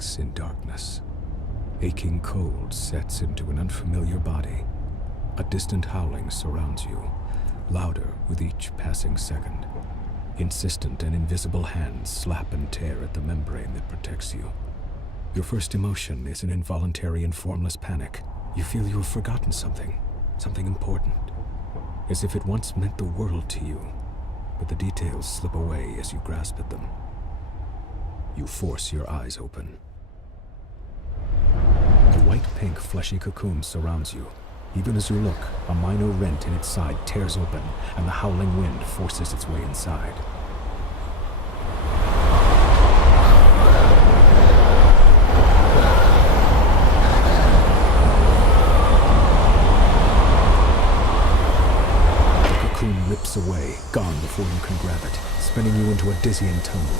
sinks in darkness. Aching cold sets into an unfamiliar body. A distant howling surrounds you, louder with each passing second. Insistent and invisible hands slap and tear at the membrane that protects you. Your first emotion is an involuntary and formless panic. You feel you have forgotten something important, as if it once meant the world to you, but the details slip away as you grasp at them. You force your eyes open. A white-pink fleshy cocoon surrounds you. Even as you look, a minor rent in its side tears open, and the howling wind forces its way inside. The cocoon rips away, gone before you can grab it, spinning you into a dizzying tumble.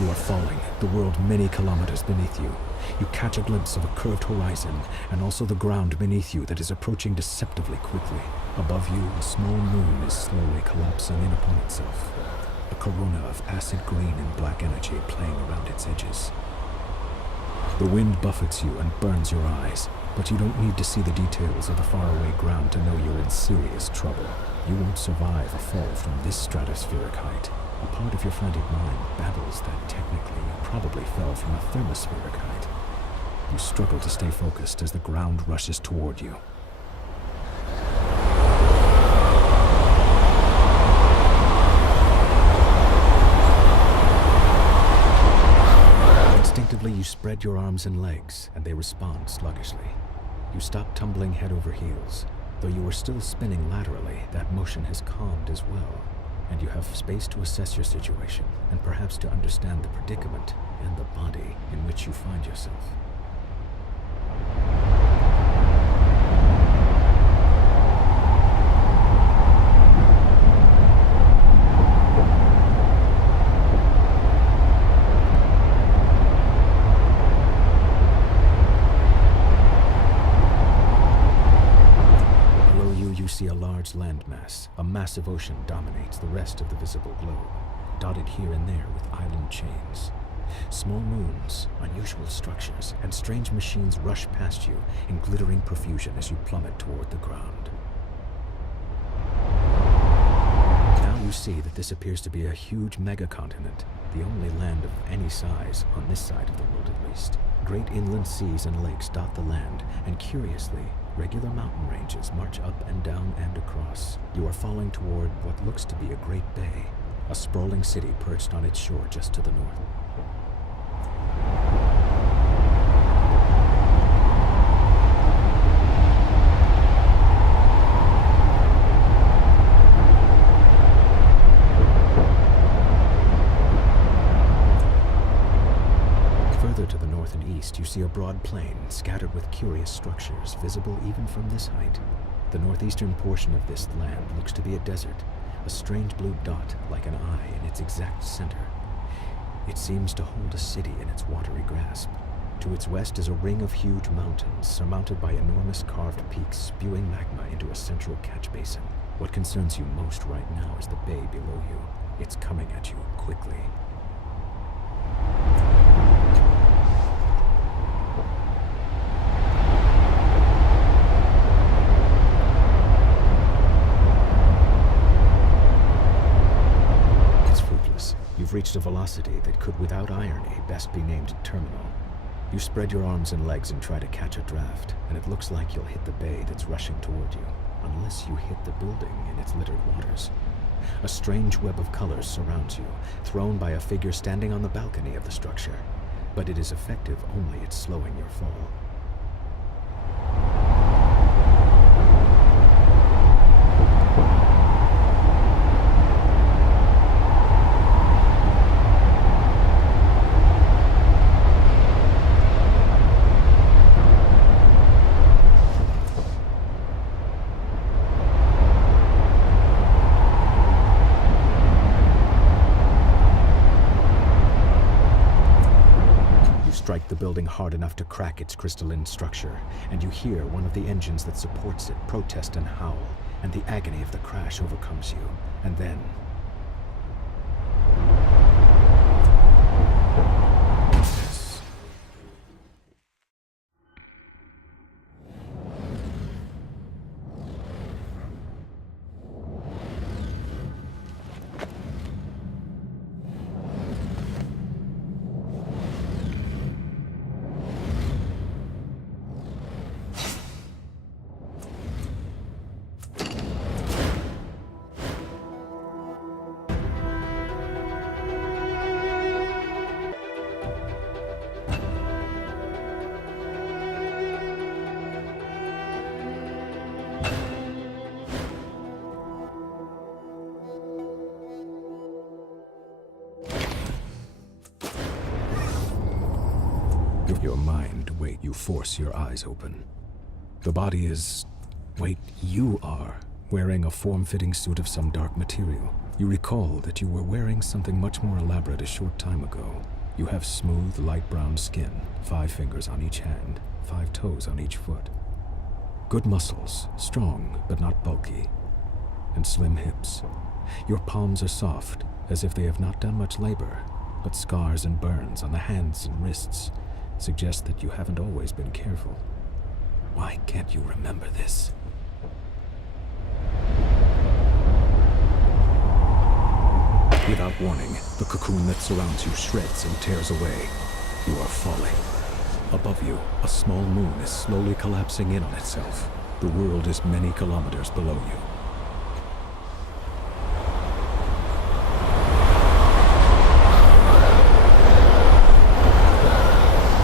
You are falling, the world many kilometers beneath you. You catch a glimpse of a curved horizon, and also the ground beneath you that is approaching deceptively quickly. Above you, a small moon is slowly collapsing in upon itself. A corona of acid green and black energy playing around its edges. The wind buffets you and burns your eyes, but you don't need to see the details of the faraway ground to know you're in serious trouble. You won't survive a fall from this stratospheric height. A part of your frantic mind babbles that technically you probably fell from a thermospheric height. You struggle to stay focused as the ground rushes toward you. Instinctively, you spread your arms and legs, and they respond sluggishly. You stop tumbling head over heels. Though you are still spinning laterally, that motion has calmed as well. And you have space to assess your situation, and perhaps to understand the predicament and the body in which you find yourself. See a large landmass. A massive ocean dominates the rest of the visible globe, dotted here and there with island chains. Small moons, unusual structures, and strange machines rush past you in glittering profusion as you plummet toward the ground. Now you see that this appears to be a huge megacontinent, the only land of any size, on this side of the world at least. Great inland seas and lakes dot the land, and curiously, regular mountain ranges march up and down and across. You are falling toward what looks to be a great bay, a sprawling city perched on its shore just to the north. You see a broad plain scattered with curious structures, visible even from this height. The northeastern portion of this land looks to be a desert, a strange blue dot like an eye in its exact center. It seems to hold a city in its watery grasp. To its west is a ring of huge mountains, surmounted by enormous carved peaks spewing magma into a central catch basin. What concerns you most right now is the bay below you. It's coming at you quickly. You've reached a velocity that could, without irony, best be named terminal. You spread your arms and legs and try to catch a draft, and it looks like you'll hit the bay that's rushing toward you, unless you hit the building in its littered waters. A strange web of colors surrounds you, thrown by a figure standing on the balcony of the structure, but it is effective only at slowing your fall. Strike the building hard enough to crack its crystalline structure, and you hear one of the engines that supports it protest and howl, and the agony of the crash overcomes you. And then... Your mind, wait, you force your eyes open. The body is... wait, you are wearing a form-fitting suit of some dark material. You recall that you were wearing something much more elaborate a short time ago. You have smooth, light brown skin, 5 fingers on each hand, 5 toes on each foot. Good muscles, strong but not bulky, and slim hips. Your palms are soft, as if they have not done much labor, but scars and burns on the hands and wrists suggest that you haven't always been careful. Why can't you remember this? Without warning, the cocoon that surrounds you shreds and tears away. You are falling. Above you, a small moon is slowly collapsing in on itself. The world is many kilometers below you.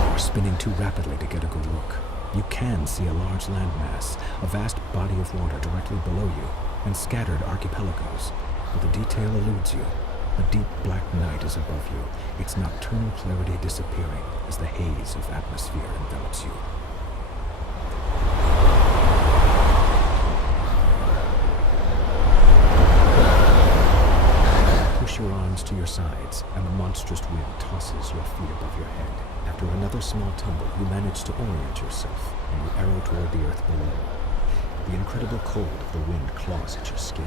You are spinning too rapidly to get a good look. You can see a large landmass, a vast body of water directly below you, and scattered archipelagos, but the detail eludes you. A deep black night is above you, its nocturnal clarity disappearing as the haze of atmosphere envelops you. Push your arms to your sides, and the monstrous wind tosses your feet above your head. After another small tumble, you manage to orient yourself, and you arrow toward the earth below. The incredible cold of the wind claws at your skin,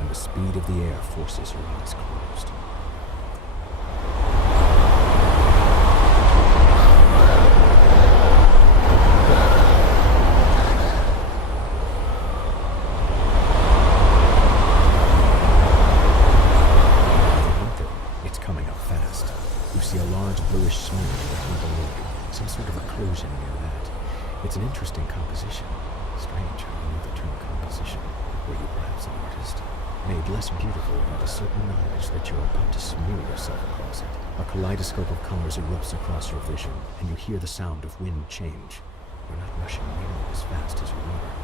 and the speed of the air forces your eyes closed. It's coming up fast. You see a large bluish smear directly below you, some sort of occlusion near that. It's an interesting composition. Strange how you know the term composition. Were you perhaps an artist? Made less beautiful by the certain knowledge that you're about to smear yourself across it. A kaleidoscope of colors erupts across your vision, and you hear the sound of wind change. You're not rushing nearly as fast as you were.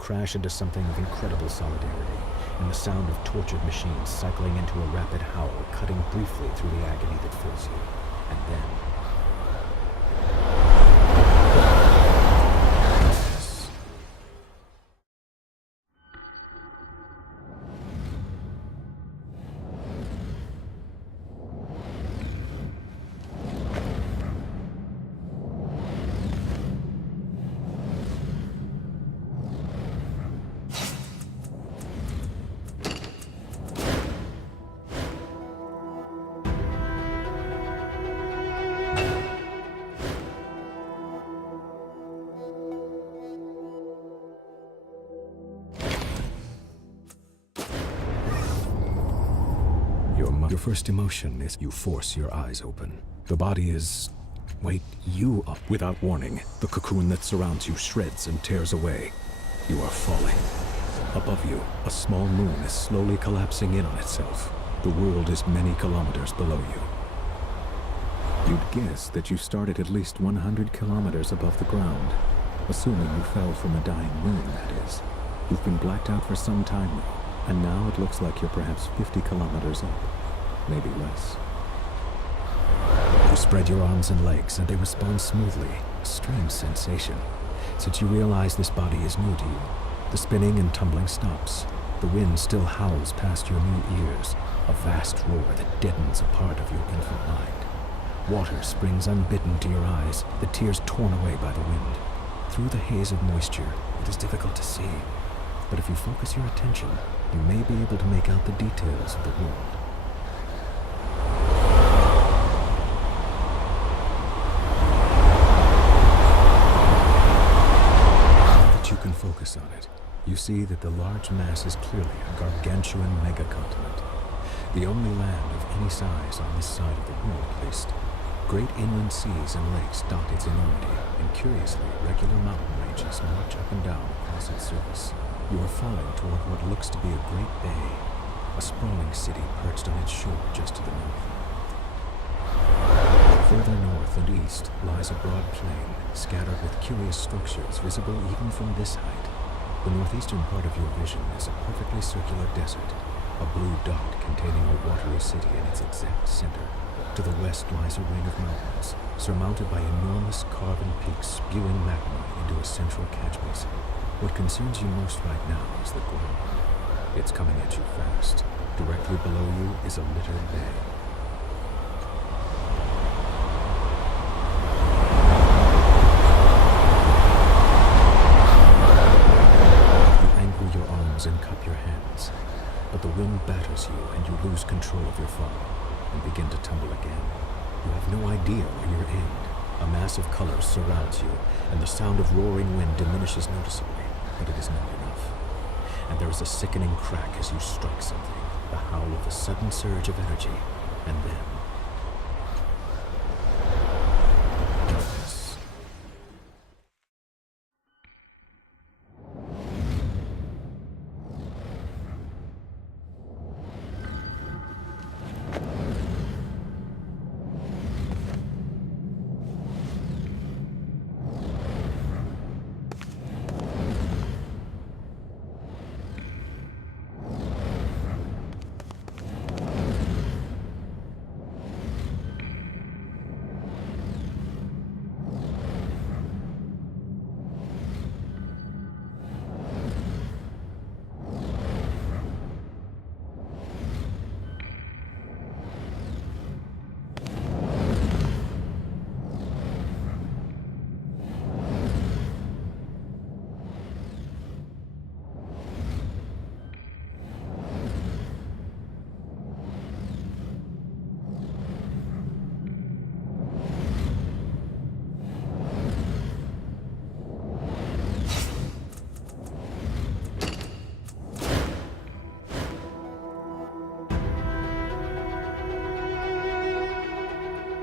Crash into something of incredible solidarity, and the sound of tortured machines cycling into a rapid howl, cutting briefly through the agony that fills you. And then... Your first emotion is you force your eyes open. The body is... wait, you are... Without warning, the cocoon that surrounds you shreds and tears away. You are falling. Above you, a small moon is slowly collapsing in on itself. The world is many kilometers below you. You'd guess that you started at least 100 kilometers above the ground, assuming you fell from a dying moon, that is. You've been blacked out for some time now, and now it looks like you're perhaps 50 kilometers up. Maybe less. You spread your arms and legs, and they respond smoothly. A strange sensation. Since you realize this body is new to you, the spinning and tumbling stops. The wind still howls past your new ears, a vast roar that deadens a part of your infant mind. Water springs unbidden to your eyes, the tears torn away by the wind. Through the haze of moisture, it is difficult to see. But if you focus your attention, you may be able to make out the details of the world. Focus on it. You see that the large mass is clearly a gargantuan megacontinent. The only land of any size on this side of the world, at least. Great inland seas and lakes dot its enormity, and curiously, regular mountain ranges march up and down across its surface. You are falling toward what looks to be a great bay, a sprawling city perched on its shore just to the north. Further north and east lies a broad plain, scattered with curious structures visible even from this height. The northeastern part of your vision is a perfectly circular desert, a blue dot containing a watery city in its exact center. To the west lies a ring of mountains, surmounted by enormous carven peaks spewing magma into a central catch basin. What concerns you most right now is the ground. It's coming at you fast. Directly below you is a littered bay. And cup your hands, but the wind batters you and you lose control of your fall and begin to tumble again. You have no idea where you're in. A mass of colors surrounds you, and the sound of roaring wind diminishes noticeably, but it is not enough. And there is a sickening crack as you strike something, the howl of a sudden surge of energy, and then